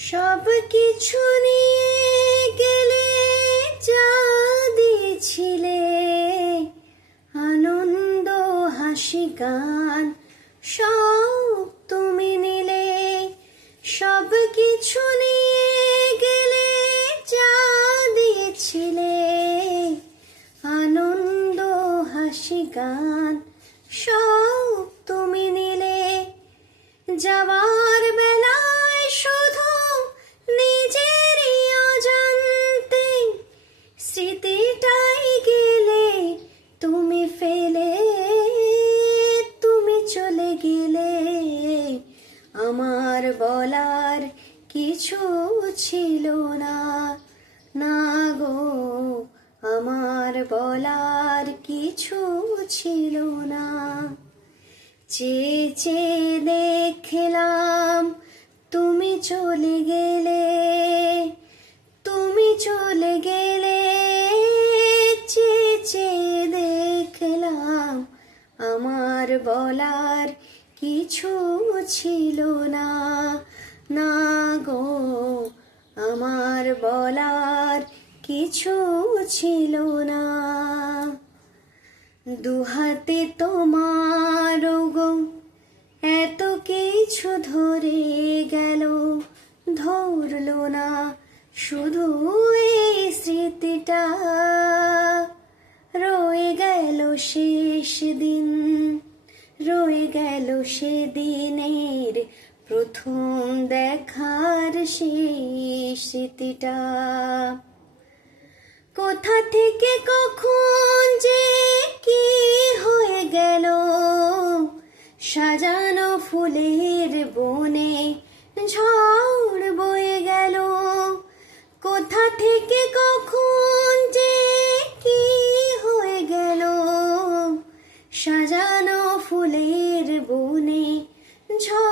সব কিছু নিয়ে গেলে যা দিয়েছিলে, আনন্দ হাসি গান সব তুমি নিলে। সব কিছু নিয়ে গেলে যা দিয়েছিলে, আনন্দ হাসি গান সব তুমি নিলে। যাওয়ার বেলায় শুধু নিজেরই অজান্তে স্মৃতিটাই গেলে তুমি ফেলে, তুমি চলে গেলে। আমার বলার কিছু ছিল না, না গো, আমার বলার কিছু ছিল না। চেয়ে চেয়ে দেখলাম তুমি চলে গেলে, তুমি চলে গেলে। চেয়ে চেয়ে দেখলাম আমার বলার কিছু ছিল না, না গো, আমার বলার কিছু ছিল না। দুহাতে তোমার গো এত কিছু ধরে গেল, ধরলো না শুধু এই স্মৃতিটা। রয়ে গেল শেষ দিন, রয়ে গেল সেদিনের প্রথম দেখার সেই স্মৃতিটা। কোথা থেকে কখন যে কি হয়ে গেল, সাজানো ফুলের বনে ঝড় বয়ে গেল। কোথা থেকে কখন যে কি হয়ে গেল, সাজানো ফুলের বনে ঝড়